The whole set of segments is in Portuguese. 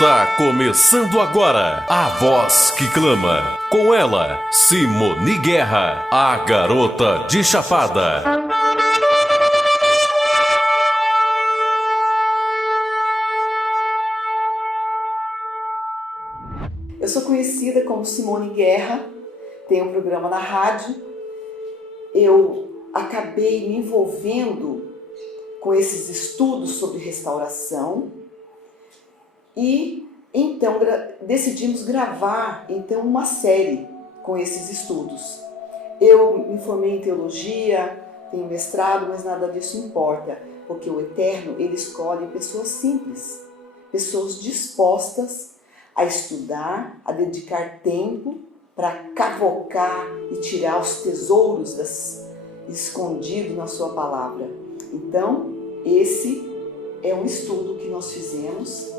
Está começando agora a Voz que Clama. Com ela, Simone Guerra, a garota de Chapada. Eu sou conhecida como Simone Guerra, tenho um programa na rádio. Eu acabei me envolvendo com esses estudos sobre restauração e então decidimos gravar uma série com esses estudos. Eu me formei em teologia, tenho mestrado, mas nada disso importa, porque o Eterno, Ele escolhe pessoas simples, pessoas dispostas a estudar, a dedicar tempo para cavocar e tirar os tesouros escondidos na sua palavra. Então, esse é um estudo que nós fizemos.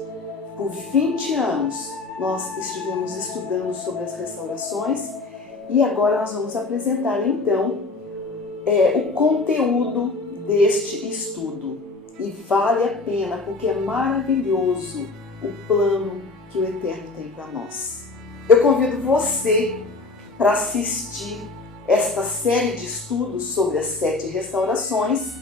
Por 20 anos, nós estivemos estudando sobre as restaurações e agora nós vamos apresentar, então, o conteúdo deste estudo. E vale a pena, porque é maravilhoso o plano que o Eterno tem para nós. Eu convido você para assistir esta série de estudos sobre as 7 restaurações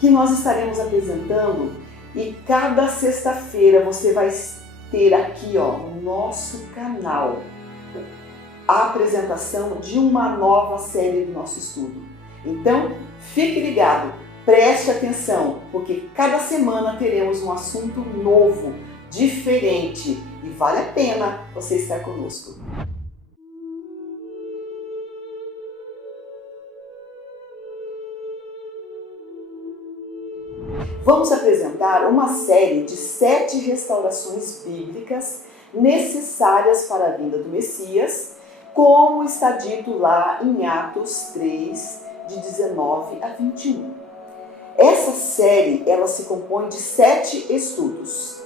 que nós estaremos apresentando, e cada sexta-feira você vai ter aqui no nosso canal a apresentação de uma nova série do nosso estudo. Então, fique ligado, preste atenção, porque cada semana teremos um assunto novo, diferente, e vale a pena você estar conosco. Vamos apresentar uma série de 7 restaurações bíblicas necessárias para a vinda do Messias, como está dito lá em Atos 3, de 19 a 21. Essa série ela se compõe de 7 estudos.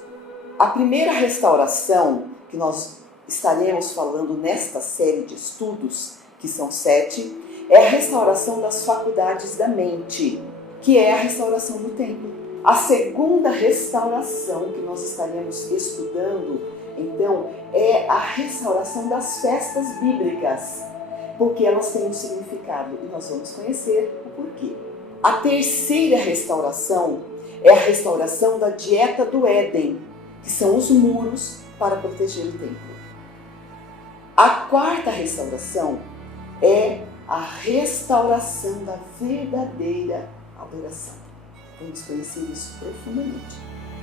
A primeira restauração que nós estaremos falando nesta série de estudos, que são 7, é a restauração das faculdades da mente, que é a restauração do templo. A segunda restauração que nós estaremos estudando, então, é a restauração das festas bíblicas, porque elas têm um significado e nós vamos conhecer o porquê. A terceira restauração é a restauração da dieta do Éden, que são os muros para proteger o templo. A quarta restauração é a restauração da verdadeira adoração. Vamos conhecer isso profundamente.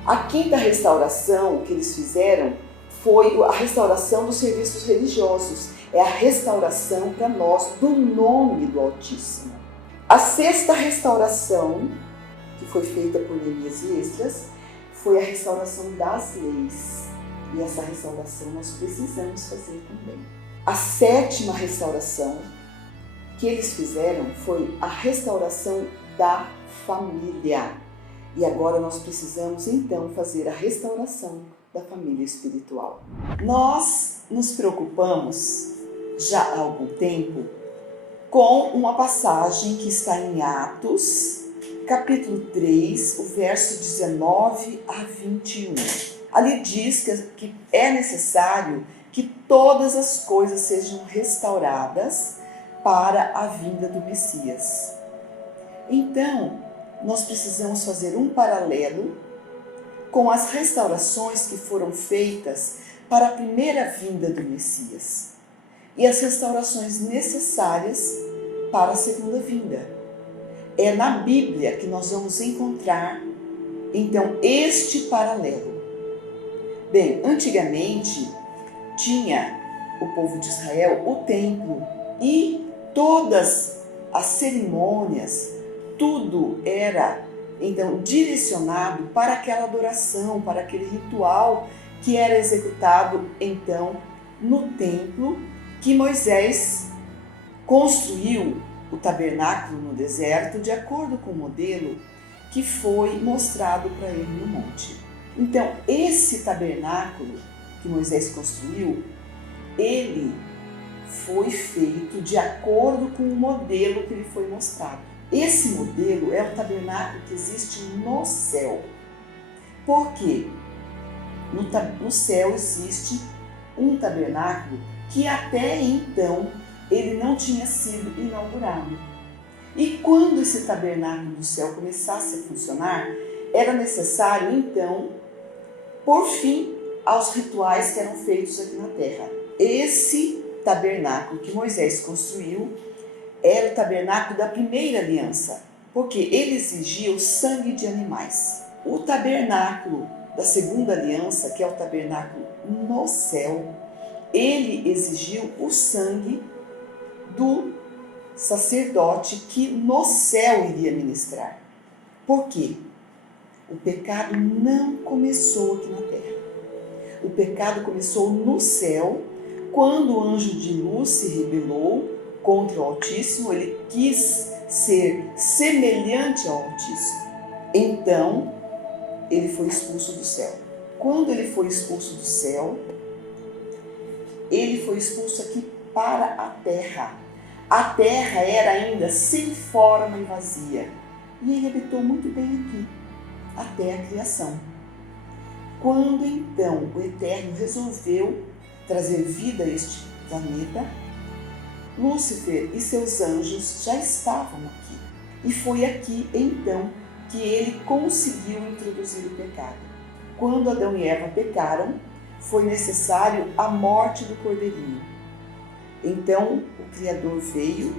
A quinta restauração que eles fizeram foi a restauração dos serviços religiosos. É a restauração para nós do nome do Altíssimo. A sexta restauração, que foi feita por Neemias e Esdras, foi a restauração das leis. E essa restauração nós precisamos fazer também. A sétima restauração que eles fizeram foi a restauração da família. E agora nós precisamos então fazer a restauração da família espiritual. Nós nos preocupamos já há algum tempo com uma passagem que está em Atos, capítulo 3, o verso 19 a 21. Ali diz que é necessário que todas as coisas sejam restauradas para a vinda do Messias. Então, nós precisamos fazer um paralelo com as restaurações que foram feitas para a primeira vinda do Messias e as restaurações necessárias para a segunda vinda. É na Bíblia que nós vamos encontrar, então, este paralelo. Bem, antigamente tinha o povo de Israel o templo e todas as cerimônias, tudo era então direcionado para aquela adoração, para aquele ritual que era executado então no templo que Moisés construiu o tabernáculo no deserto de acordo com o modelo que foi mostrado para ele no monte. Então, esse tabernáculo que Moisés construiu, ele foi feito de acordo com o modelo que lhe foi mostrado. Esse modelo é o tabernáculo que existe no céu. Por quê? no céu existe um tabernáculo que até então ele não tinha sido inaugurado. E quando esse tabernáculo do céu começasse a funcionar, era necessário então por fim aos rituais que eram feitos aqui na terra. Esse tabernáculo que Moisés construiu era o tabernáculo da primeira aliança, porque ele exigia o sangue de animais. O tabernáculo da segunda aliança, que é o tabernáculo no céu, ele exigiu o sangue do sacerdote que no céu iria ministrar. Por quê? O pecado não começou aqui na terra. O pecado começou no céu, quando o anjo de luz se rebelou contra o Altíssimo. Ele quis ser semelhante ao Altíssimo. Então, ele foi expulso do céu. Quando ele foi expulso do céu, ele foi expulso aqui para a terra. A terra era ainda sem forma e vazia. E ele habitou muito bem aqui, até a criação. Quando então o Eterno resolveu trazer vida a este planeta, Lúcifer e seus anjos já estavam aqui. E foi aqui então que ele conseguiu introduzir o pecado. Quando Adão e Eva pecaram, foi necessário a morte do cordeirinho. Então o Criador veio,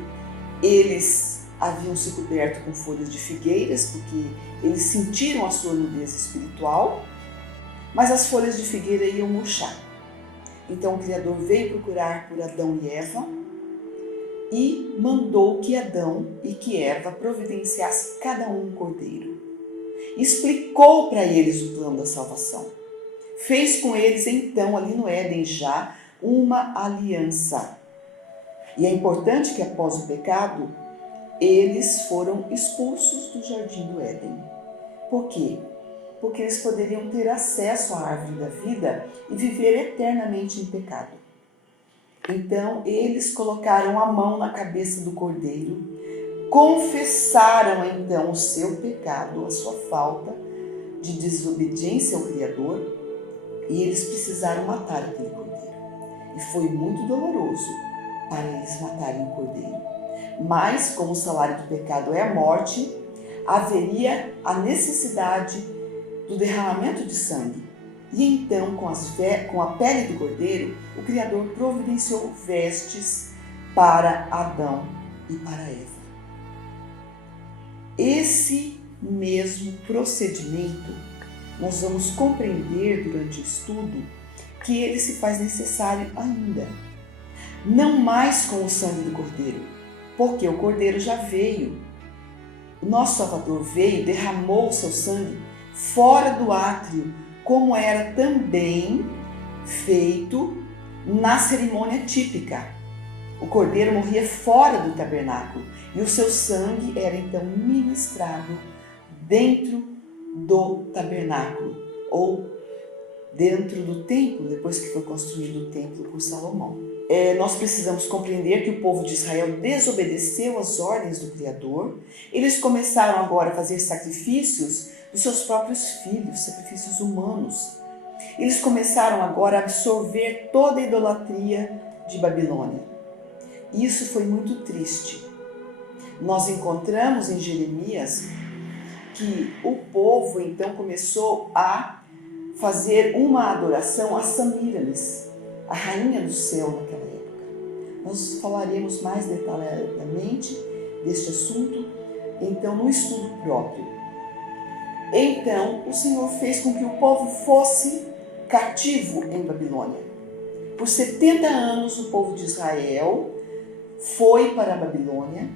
eles haviam se coberto com folhas de figueiras, porque eles sentiram a sua nudez espiritual, mas as folhas de figueira iam murchar. Então o Criador veio procurar por Adão e Eva e mandou que Adão e que Eva providenciassem cada um cordeiro. Explicou para eles o plano da salvação. Fez com eles então, ali no Éden já, uma aliança. E é importante que após o pecado, eles foram expulsos do jardim do Éden. Por quê? Porque eles poderiam ter acesso à árvore da vida e viver eternamente em pecado. Então, eles colocaram a mão na cabeça do cordeiro, confessaram então o seu pecado, a sua falta de desobediência ao Criador, e eles precisaram matar aquele cordeiro. E foi muito doloroso para eles matarem o cordeiro. Mas, como o salário do pecado é a morte, haveria a necessidade do derramamento de sangue. E então, com a pele do cordeiro, o Criador providenciou vestes para Adão e para Eva. Esse mesmo procedimento nós vamos compreender durante o estudo que ele se faz necessário ainda. Não mais com o sangue do cordeiro, porque o cordeiro já veio. O nosso Salvador veio, derramou o seu sangue fora do átrio, como era também feito na cerimônia típica. O cordeiro morria fora do tabernáculo e o seu sangue era então ministrado dentro do tabernáculo ou dentro do templo, depois que foi construído o templo por Salomão. Nós precisamos compreender que o povo de Israel desobedeceu às ordens do Criador. Eles começaram agora a fazer sacrifícios dos seus próprios filhos, sacrifícios humanos. Eles começaram agora a absorver toda a idolatria de Babilônia. Isso foi muito triste. Nós encontramos em Jeremias que o povo então começou a fazer uma adoração a Semíramis, a rainha do céu naquela época. Nós falaremos mais detalhadamente deste assunto, então, no estudo próprio. Então, o Senhor fez com que o povo fosse cativo em Babilônia. Por 70 anos, o povo de Israel foi para a Babilônia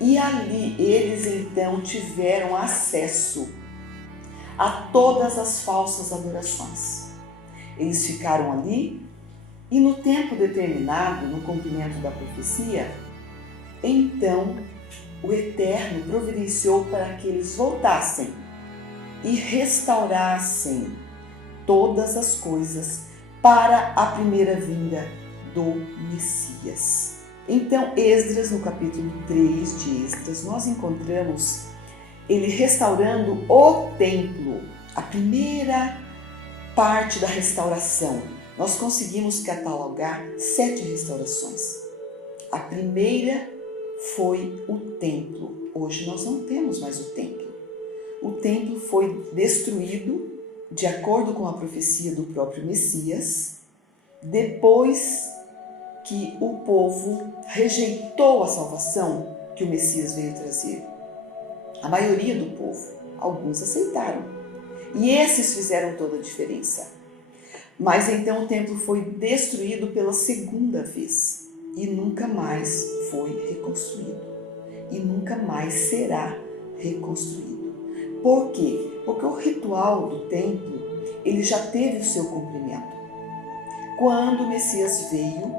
e ali eles então tiveram acesso a todas as falsas adorações. Eles ficaram ali e no tempo determinado, no cumprimento da profecia, então o Eterno providenciou para que eles voltassem e restaurassem todas as coisas para a primeira vinda do Messias. Então, Esdras, no capítulo 3 de Esdras, nós encontramos ele restaurando o templo, a primeira parte da restauração. Nós conseguimos catalogar 7 restaurações. A primeira foi o templo. Hoje nós não temos mais o templo. O templo foi destruído de acordo com a profecia do próprio Messias, depois que o povo rejeitou a salvação que o Messias veio trazer. A maioria do povo, alguns aceitaram. E esses fizeram toda a diferença. Mas então o templo foi destruído pela segunda vez e nunca mais foi reconstruído. E nunca mais será reconstruído. Por quê? Porque o ritual do templo, ele já teve o seu cumprimento. Quando o Messias veio,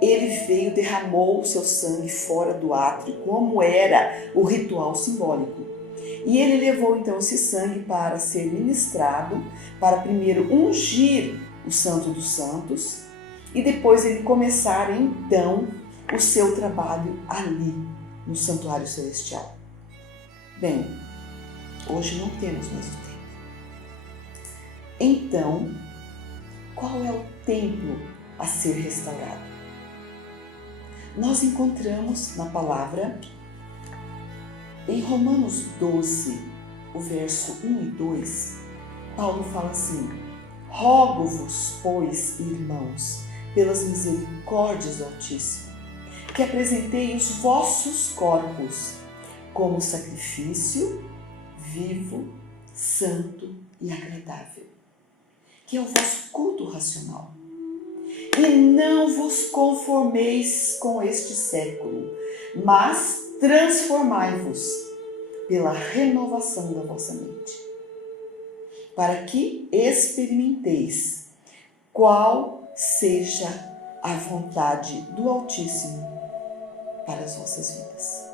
ele veio, derramou o seu sangue fora do átrio, como era o ritual simbólico. E ele levou então esse sangue para ser ministrado, para primeiro ungir o Santo dos Santos e depois ele começar então o seu trabalho ali, no Santuário Celestial. Bem, hoje não temos mais o templo. Então, qual é o templo a ser restaurado? Nós encontramos na palavra, em Romanos 12, o verso 1 e 2, Paulo fala assim: rogo-vos, pois, irmãos, pelas misericórdias do Altíssimo, que apresentei os vossos corpos como sacrifício vivo, santo e agradável, que é o vosso culto racional. E não vos conformeis com este século, mas transformai-vos pela renovação da vossa mente, para que experimenteis qual seja a vontade do Altíssimo para as vossas vidas.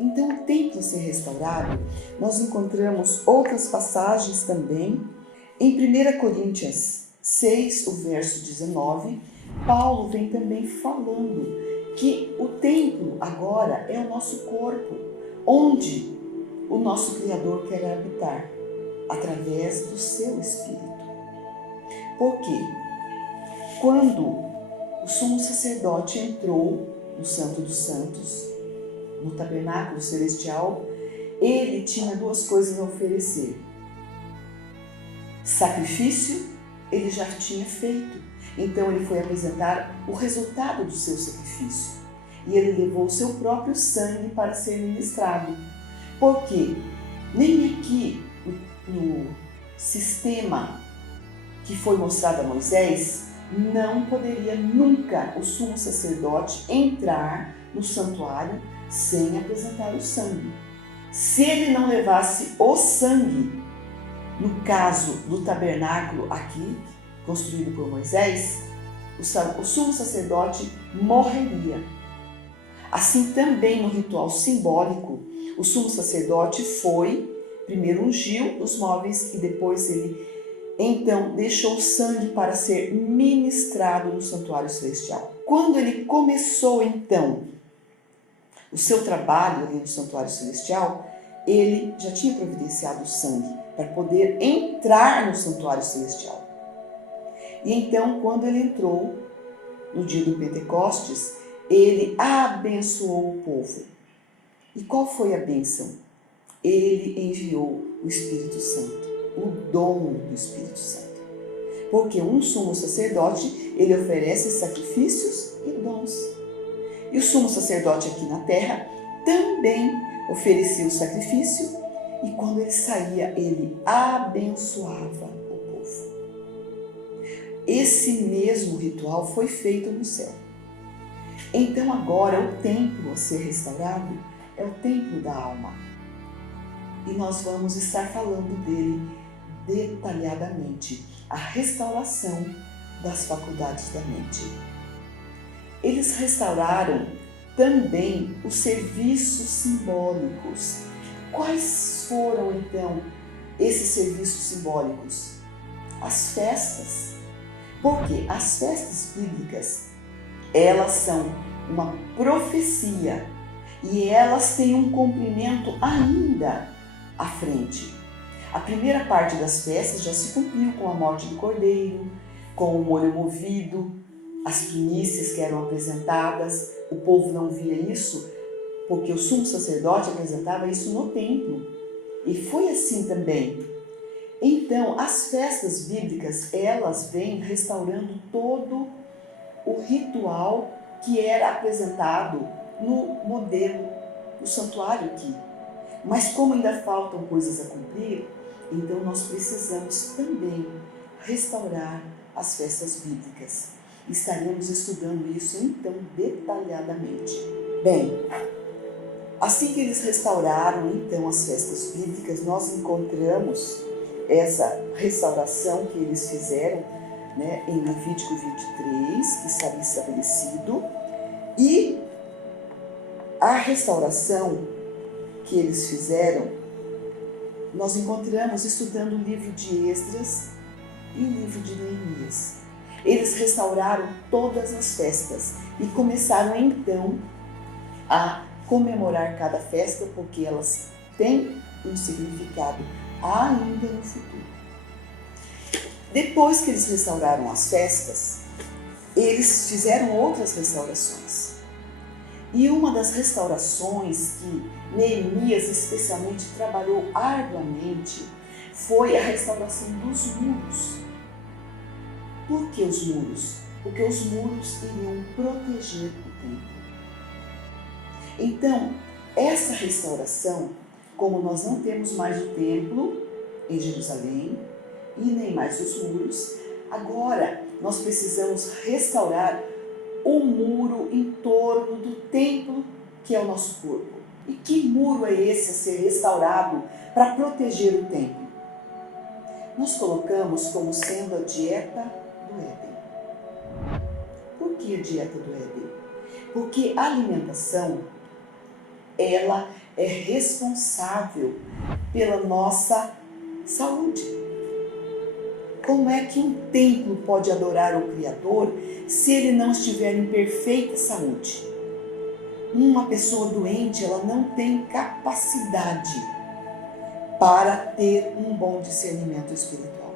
Então, o templo ser restaurado, nós encontramos outras passagens também. Em 1 Coríntios 6, o verso 19, Paulo vem também falando que o templo agora é o nosso corpo, onde o nosso Criador quer habitar, através do seu Espírito. Porque quando o sumo sacerdote entrou no Santo dos Santos, no tabernáculo celestial, ele tinha 2 coisas a oferecer. Sacrifício, ele já tinha feito. Então ele foi apresentar o resultado do seu sacrifício. E ele levou o seu próprio sangue para ser ministrado. Porque nem aqui no sistema que foi mostrado a Moisés, não poderia nunca o sumo sacerdote entrar no santuário sem apresentar o sangue. Se ele não levasse o sangue, no caso do tabernáculo aqui, construído por Moisés, o sumo sacerdote morreria. Assim também no ritual simbólico, o sumo sacerdote foi, primeiro ungiu os móveis e depois ele então deixou o sangue para ser ministrado no santuário celestial. Quando ele começou então o seu trabalho ali no santuário celestial, ele já tinha providenciado o sangue para poder entrar no santuário celestial. E então, quando ele entrou, no dia do Pentecostes, ele abençoou o povo. E qual foi a bênção? Ele enviou o Espírito Santo, o dom do Espírito Santo. Porque um sumo sacerdote, ele oferece sacrifícios e dons. E o sumo sacerdote aqui na terra também oferecia o sacrifício e quando ele saía, ele abençoava o povo. Esse mesmo ritual foi feito no céu. Então agora o templo a ser restaurado é o templo da alma. E nós vamos estar falando dele detalhadamente, a restauração das faculdades da mente. Eles restauraram também os serviços simbólicos. Quais foram então esses serviços simbólicos? As festas. Porque as festas bíblicas, elas são uma profecia e elas têm um cumprimento ainda à frente. A primeira parte das festas já se cumpriu com a morte do cordeiro, com o molho movido, as primícias que eram apresentadas. O povo não via isso porque o sumo sacerdote apresentava isso no templo. E foi assim também. Então, as festas bíblicas, elas vêm restaurando todo o ritual que era apresentado no modelo, no santuário aqui. Mas como ainda faltam coisas a cumprir, então nós precisamos também restaurar as festas bíblicas. Estaremos estudando isso então detalhadamente. Bem, assim que eles restauraram então as festas bíblicas, nós encontramos essa restauração que eles fizeram, né, em Levítico 23, que estava estabelecido, e a restauração que eles fizeram, nós encontramos estudando o livro de Esdras e o livro de Neemias. Eles restauraram todas as festas e começaram então a comemorar cada festa, porque elas têm um significado ainda no futuro. Depois que eles restauraram as festas, eles fizeram outras restaurações. E uma das restaurações que Neemias especialmente trabalhou arduamente foi a restauração dos muros. Por que os muros? Porque os muros iriam proteger o templo. Então, essa restauração, como nós não temos mais o templo em Jerusalém e nem mais os muros, agora nós precisamos restaurar o muro em torno do templo, que é o nosso corpo. E que muro é esse a ser restaurado para proteger o templo? Nós colocamos como sendo a dieta do Éden. Por que a dieta do Éden? Porque a alimentação, ela é responsável pela nossa saúde. Como é que um templo pode adorar o Criador se ele não estiver em perfeita saúde? Uma pessoa doente, ela não tem capacidade para ter um bom discernimento espiritual.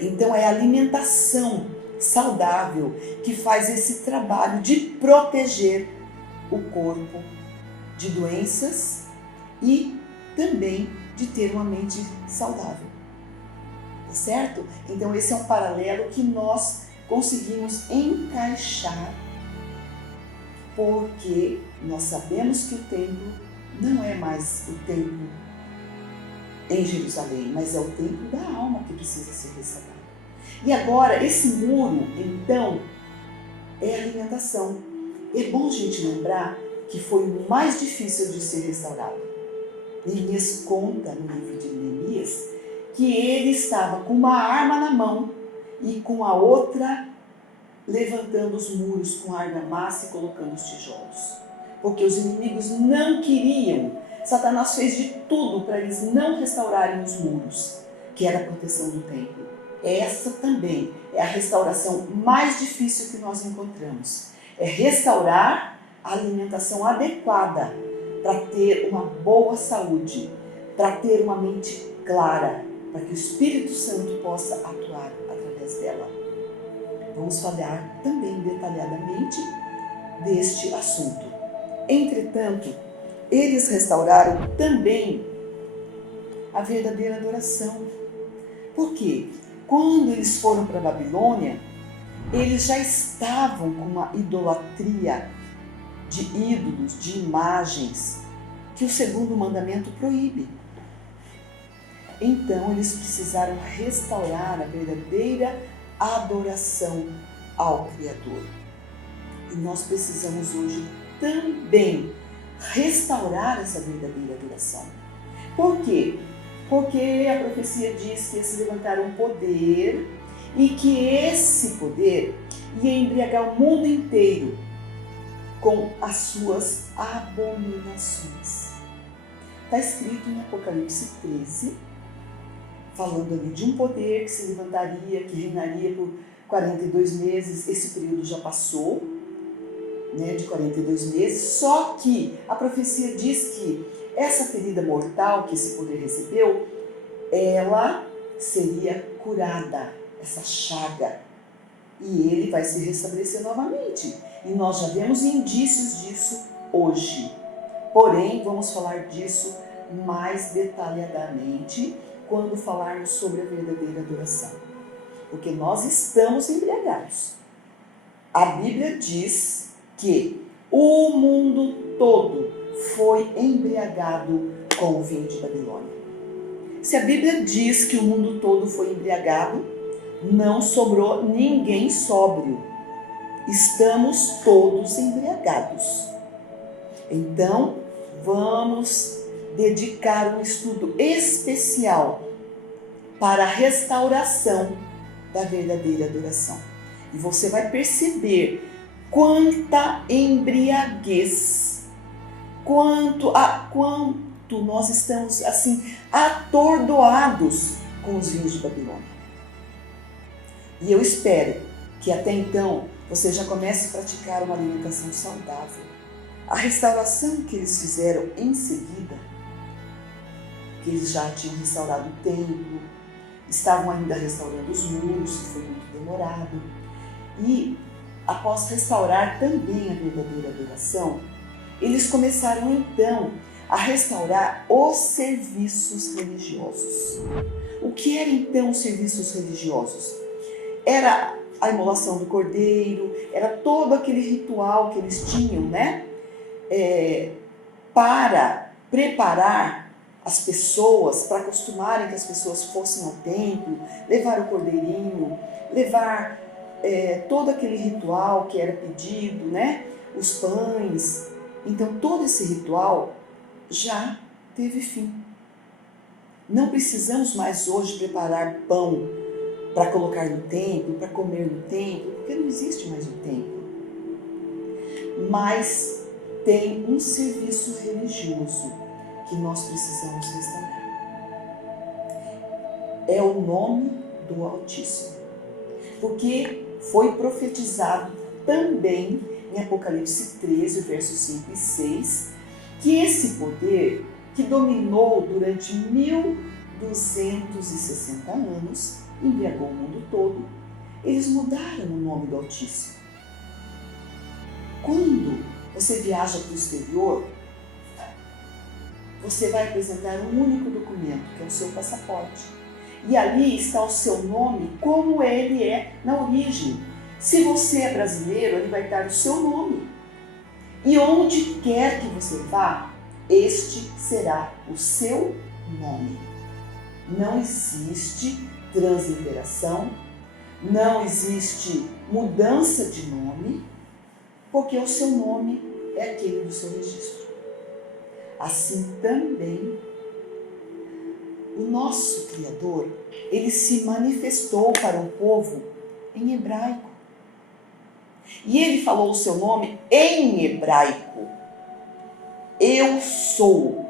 Então é a alimentação saudável que faz esse trabalho de proteger o corpo de doenças e também de ter uma mente saudável. Tá certo? Então esse é um paralelo que nós conseguimos encaixar, porque nós sabemos que o templo não é mais o templo em Jerusalém, mas é o templo da alma que precisa ser restaurado. E agora, esse muro, então, é a alimentação. É bom a gente lembrar que foi o mais difícil de ser restaurado. Neemias conta no livro de Neemias que ele estava com uma arma na mão e com a outra levantando os muros com argamassa e colocando os tijolos. Porque os inimigos não queriam. Satanás fez de tudo para eles não restaurarem os muros, que era a proteção do templo. Essa também é a restauração mais difícil que nós encontramos. É restaurar a alimentação adequada para ter uma boa saúde, para ter uma mente clara, para que o Espírito Santo possa atuar através dela. Vamos falar também detalhadamente deste assunto. Entretanto, eles restauraram também a verdadeira adoração. Por quê? Quando eles foram para a Babilônia, eles já estavam com uma idolatria de ídolos, de imagens, que o segundo mandamento proíbe. Então, eles precisaram restaurar a verdadeira adoração ao Criador. E nós precisamos hoje também restaurar essa verdadeira adoração. Por quê? Porque a profecia diz que ia se levantar um poder e que esse poder ia embriagar o mundo inteiro com as suas abominações. Está escrito em Apocalipse 13, falando ali de um poder que se levantaria, que reinaria por 42 meses. Esse período já passou, né, de 42 meses, só que a profecia diz que essa ferida mortal que esse poder recebeu ela seria curada, essa chaga, e ele vai se restabelecer novamente. E nós já vemos indícios disso hoje. Porém, vamos falar disso mais detalhadamente quando falarmos sobre a verdadeira adoração. Porque nós estamos embriagados. A Bíblia diz que o mundo todo foi embriagado com o vinho de Babilônia. Se a Bíblia diz que o mundo todo foi embriagado, não sobrou ninguém sóbrio. Estamos todos embriagados. Então, vamos dedicar um estudo especial para a restauração da verdadeira adoração. E você vai perceber quanta embriaguez, quanto nós estamos assim atordoados com os vinhos de Babilônia. E eu espero que até então você já comece a praticar uma alimentação saudável. A restauração que eles fizeram em seguida, que eles já tinham restaurado o templo, estavam ainda restaurando os muros, que foi muito demorado. E após restaurar também a verdadeira adoração, eles começaram então a restaurar os serviços religiosos. O que eram então os serviços religiosos? Era a imolação do cordeiro, era todo aquele ritual que eles tinham, né? Para preparar as pessoas, para acostumarem que as pessoas fossem ao templo, levar o cordeirinho, levar todo aquele ritual que era pedido, né? Os pães. Então todo esse ritual já teve fim. Não precisamos mais hoje preparar pão para colocar no templo, para comer no templo, porque não existe mais o templo. Mas tem um serviço religioso que nós precisamos restaurar. É o nome do Altíssimo. Porque foi profetizado também em Apocalipse 13, versos 5 e 6, que esse poder que dominou durante 1260 anos, embriagou o mundo todo, eles mudaram o nome do Altíssimo. Quando você viaja para o exterior, você vai apresentar um único documento, que é o seu passaporte. E ali está o seu nome como ele é na origem. Se você é brasileiro, ele vai dar o seu nome. E onde quer que você vá, este será o seu nome. Não existe transliteração, não existe mudança de nome, porque o seu nome é aquele do seu registro. Assim também, o nosso Criador, ele se manifestou para o povo em hebraico. E ele falou o seu nome em hebraico. Eu sou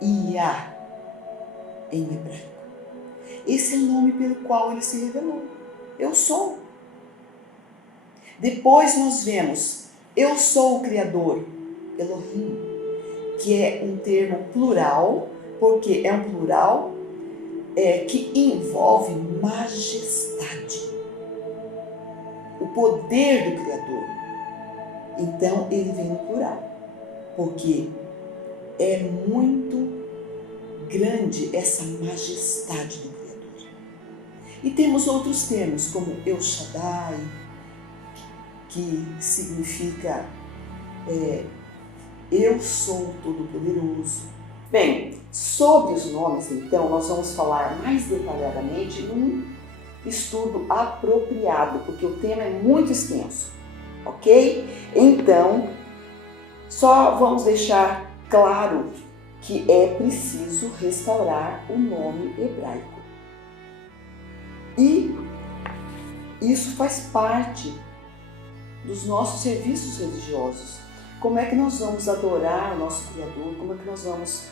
Iá, em hebraico. Esse é o nome pelo qual ele se revelou. Eu sou. Depois nós vemos, eu sou o Criador, Elohim, que é um termo plural, porque é um plural que envolve majestade, o poder do Criador. Então ele vem no plural, porque é muito grande essa majestade do Criador. E temos outros termos, como El Shaddai, que significa eu sou todo-poderoso. Bem, sobre os nomes, então, nós vamos falar mais detalhadamente num estudo apropriado, porque o tema é muito extenso, ok? Então, só vamos deixar claro que é preciso restaurar o nome hebraico. E isso faz parte dos nossos serviços religiosos. Como é que nós vamos adorar o nosso Criador? Como é que nós vamos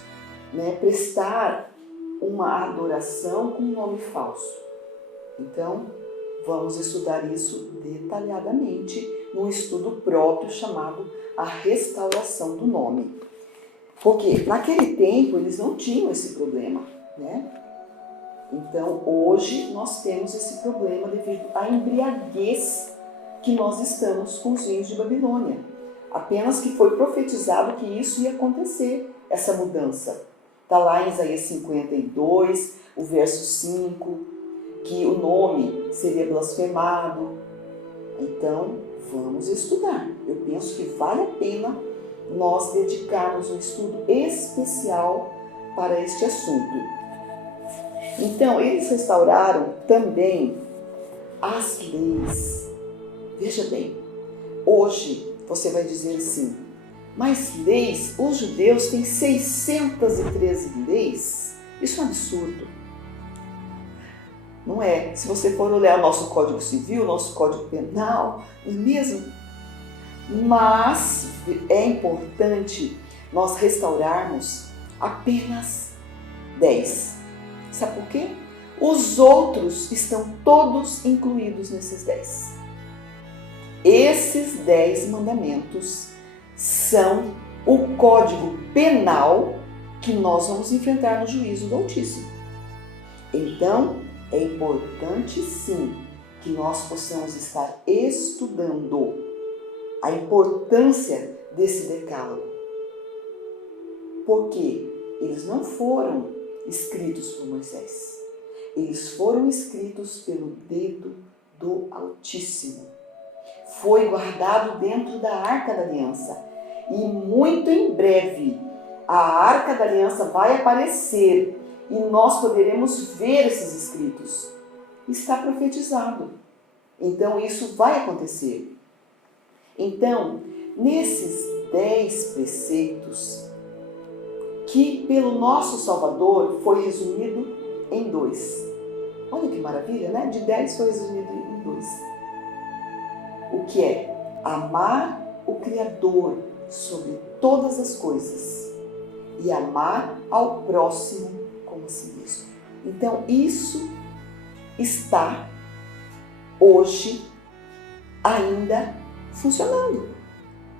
prestar uma adoração com um nome falso? Então, vamos estudar isso detalhadamente num estudo próprio chamado A Restauração do Nome. Porque naquele tempo eles não tinham esse problema. né? Então, hoje nós temos esse problema devido à embriaguez que nós estamos com os vinhos de Babilônia. Apenas que foi profetizado que isso ia acontecer, essa mudança. Está lá em Isaías 52, o verso 5, que o nome seria blasfemado. Então, vamos estudar. Eu penso que vale a pena nós dedicarmos um estudo especial para este assunto. Então, eles restauraram também as leis. Veja bem, hoje você vai dizer assim, mas leis, os judeus têm 613 leis? Isso é um absurdo. Não é? Se você for olhar o nosso Código Civil, nosso Código Penal, não é mesmo? Mas é importante nós restaurarmos apenas 10. Sabe por quê? Os outros estão todos incluídos nesses 10. Esses 10 mandamentos são o código penal que nós vamos enfrentar no juízo do Altíssimo. Então, é importante sim que nós possamos estar estudando a importância desse decálogo. Porque eles não foram escritos por Moisés. Eles foram escritos pelo dedo do Altíssimo. Foi guardado dentro da Arca da Aliança. E muito em breve a Arca da Aliança vai aparecer e nós poderemos ver esses escritos. Está profetizado. Então isso vai acontecer. Então, nesses 10 preceitos, que pelo nosso Salvador foi resumido em 2. Olha que maravilha, né? De 10 foi resumido em 2. O que é? Amar o Criador sobre todas as coisas e amar ao próximo como a si mesmo. Então, isso está hoje ainda funcionando.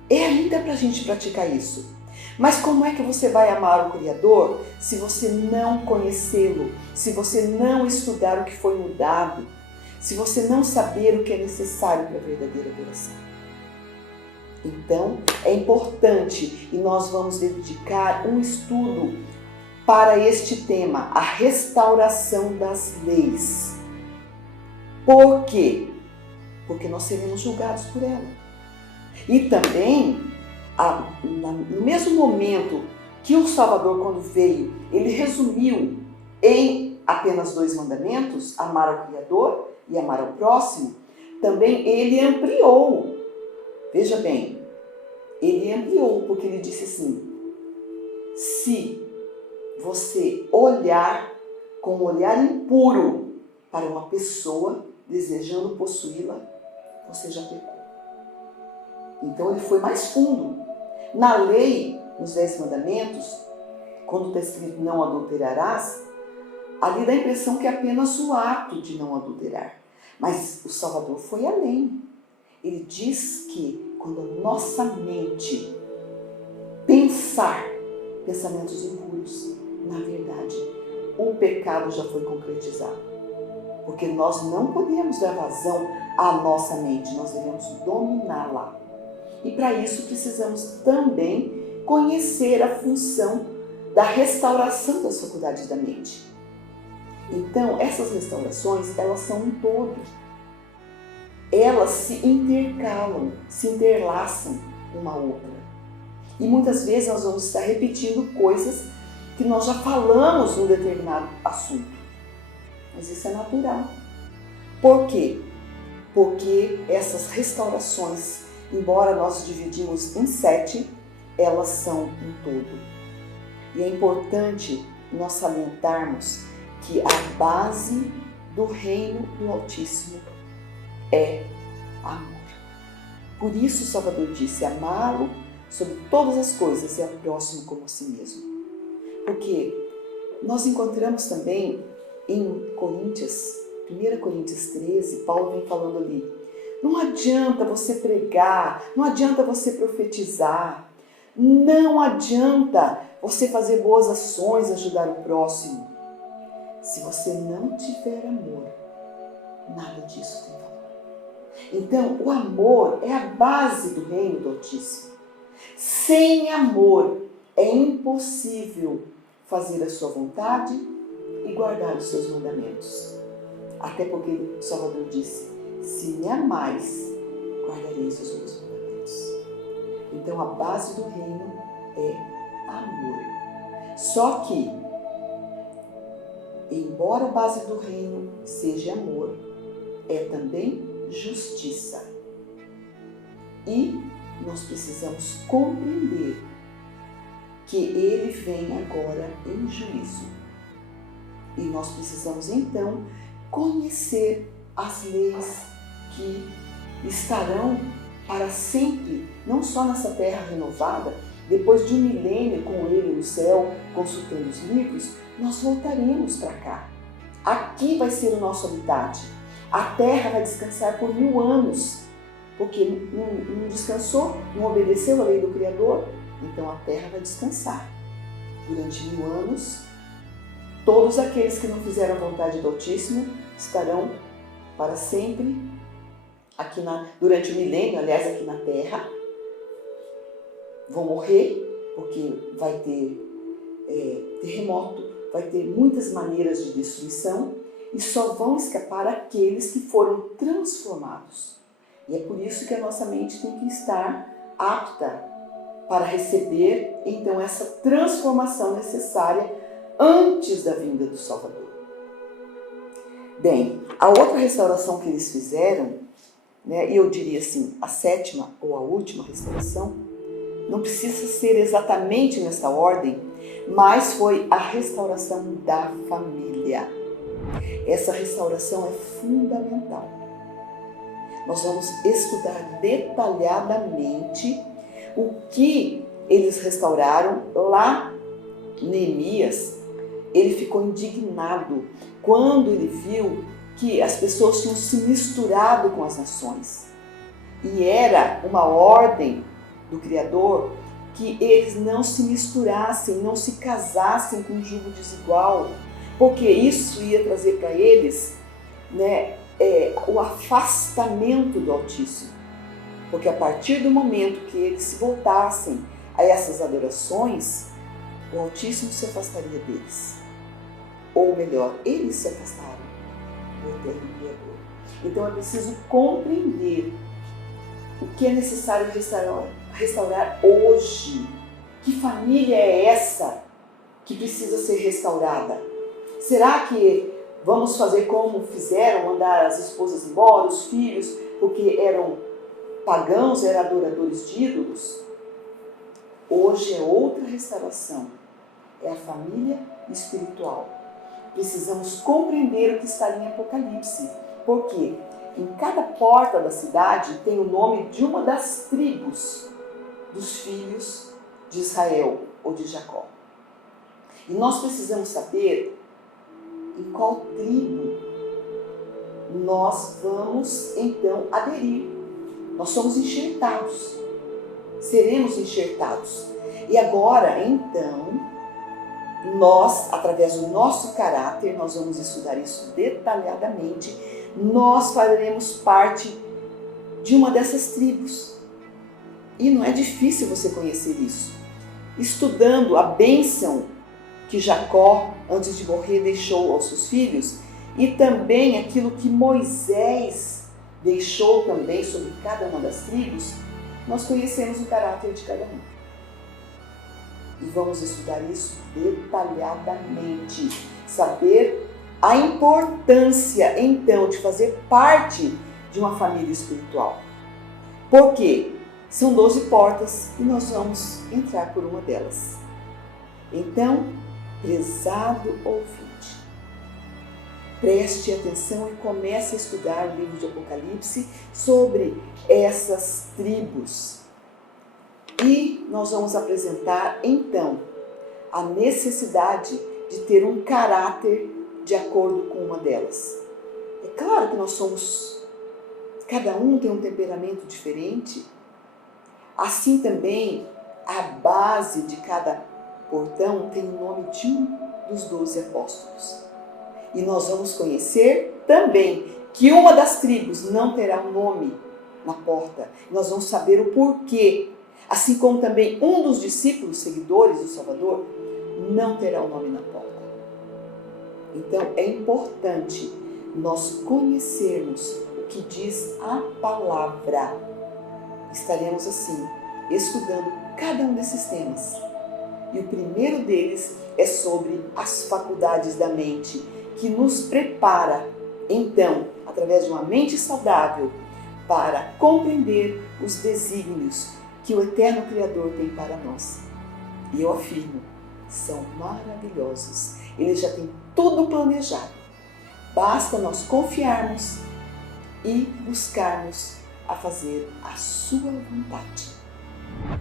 É ainda para a gente praticar isso. Mas como é que você vai amar o Criador se você não conhecê-lo, se você não estudar o que foi mudado, se você não saber o que é necessário para a verdadeira adoração? Então, é importante e nós vamos dedicar um estudo para este tema, a restauração das leis. Por quê? Porque nós seremos julgados por ela. E também, no mesmo momento que o Salvador, quando veio, ele resumiu em apenas 2 mandamentos, amar ao Criador e amar ao próximo, também ele ampliou. Veja bem, ele ampliou, porque ele disse assim, se você olhar com um olhar impuro para uma pessoa, desejando possuí-la, você já pecou. Então ele foi mais fundo. Na lei, nos 10 mandamentos, quando está escrito não adulterarás, ali dá a impressão que é apenas o ato de não adulterar. Mas o Salvador foi além. Ele diz que quando a nossa mente pensar pensamentos impuros, na verdade, o pecado já foi concretizado. Porque nós não podemos dar vazão à nossa mente, nós devemos dominá-la. E para isso precisamos também conhecer a função da restauração das faculdades da mente. Então, essas restaurações, elas são um todo. Elas se intercalam, se interlaçam uma à outra. E muitas vezes nós vamos estar repetindo coisas que nós já falamos num determinado assunto. Mas isso é natural. Por quê? Porque essas restaurações, embora nós dividimos em 7, elas são um todo. E é importante nós salientarmos que a base do reino do Altíssimo é amor. Por isso o Salvador disse, amá-lo sobre todas as coisas e ao próximo como a si mesmo. Porque nós encontramos também em Coríntios, 1 Coríntios 13, Paulo vem falando ali, não adianta você pregar, não adianta você profetizar, não adianta você fazer boas ações, ajudar o próximo, Se você não tiver amor, nada disso tem valor. Então, o amor é a base do reino do Altíssimo. Sem amor, é impossível fazer a sua vontade e guardar os seus mandamentos. Até porque o Salvador disse: se me amais, guardareis os meus mandamentos. Então, a base do reino é amor. Só que, embora a base do reino seja amor, é também justiça. E nós precisamos compreender que ele vem agora em juízo. E nós precisamos então conhecer as leis que estarão para sempre, não só nessa terra renovada, depois de um milênio com ele no céu, consultando os livros, nós voltaremos para cá. Aqui vai ser o nosso habitat. A terra vai descansar por 1000 anos, porque não descansou, não obedeceu a lei do Criador, então a terra vai descansar. Durante 1000 anos, todos aqueles que não fizeram a vontade do Altíssimo estarão para sempre aqui durante o milênio, aliás, aqui na terra. Vão morrer, porque vai ter terremoto, vai ter muitas maneiras de destruição, e só vão escapar aqueles que foram transformados. E é por isso que a nossa mente tem que estar apta para receber, então, essa transformação necessária antes da vinda do Salvador. Bem, a outra restauração que eles fizeram, e eu diria assim, a 7ª ou a última restauração, não precisa ser exatamente nessa ordem, mas foi a restauração da família. Essa restauração é fundamental. Nós vamos estudar detalhadamente o que eles restauraram. Lá, Neemias, ele ficou indignado quando ele viu que as pessoas tinham se misturado com as nações. E era uma ordem do Criador que eles não se misturassem, não se casassem com um jugo desigual, porque isso ia trazer para eles o afastamento do Altíssimo. Porque a partir do momento que eles se voltassem a essas adorações, o Altíssimo se afastaria deles. Ou melhor, eles se afastaram do Eterno Criador. Então é preciso compreender o que é necessário restaurar hoje. Que família é essa que precisa ser restaurada? Será que vamos fazer como fizeram, mandar as esposas embora, os filhos, porque eram pagãos, eram adoradores de ídolos? Hoje é outra restauração, é a família espiritual. Precisamos compreender o que está em Apocalipse, porque em cada porta da cidade tem o nome de uma das tribos dos filhos de Israel ou de Jacó. E nós precisamos saber em qual tribo nós vamos então aderir. Nós somos enxertados, seremos enxertados. E agora, então, nós, através do nosso caráter, nós vamos estudar isso detalhadamente, nós faremos parte de uma dessas tribos. E não é difícil você conhecer isso. Estudando a bênção que Jacó, antes de morrer, deixou aos seus filhos, e também aquilo que Moisés deixou também sobre cada uma das tribos, nós conhecemos o caráter de cada um. E vamos estudar isso detalhadamente, saber a importância, então, de fazer parte de uma família espiritual. Por quê? São 12 portas e nós vamos entrar por uma delas. Então, prezado ouvinte, preste atenção e comece a estudar o livro de Apocalipse sobre essas tribos. E nós vamos apresentar, então, a necessidade de ter um caráter de acordo com uma delas. É claro que nós somos, cada um tem um temperamento diferente. Assim também, a base de cada portão tem o nome de um dos 12 apóstolos. E nós vamos conhecer também que uma das tribos não terá um nome na porta. Nós vamos saber o porquê. Assim como também um dos discípulos, seguidores do Salvador, não terá um nome na porta. Então é importante nós conhecermos o que diz a palavra. Estaremos assim, estudando cada um desses temas. E o primeiro deles é sobre as faculdades da mente, que nos prepara, então, através de uma mente saudável, para compreender os desígnios que o eterno Criador tem para nós. E eu afirmo, são maravilhosos. Ele já tem tudo planejado. Basta nós confiarmos e buscarmos a fazer a sua vontade.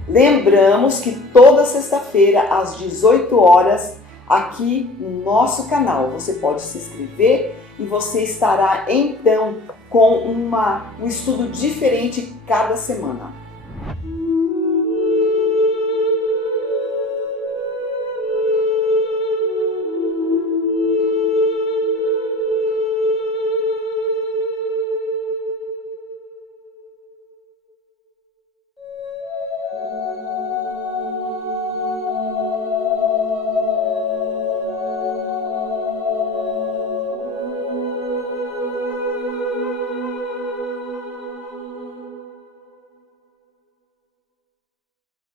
Lembramos que toda sexta-feira, às 18 horas, aqui no nosso canal, você pode se inscrever e você estará então com um estudo diferente cada semana.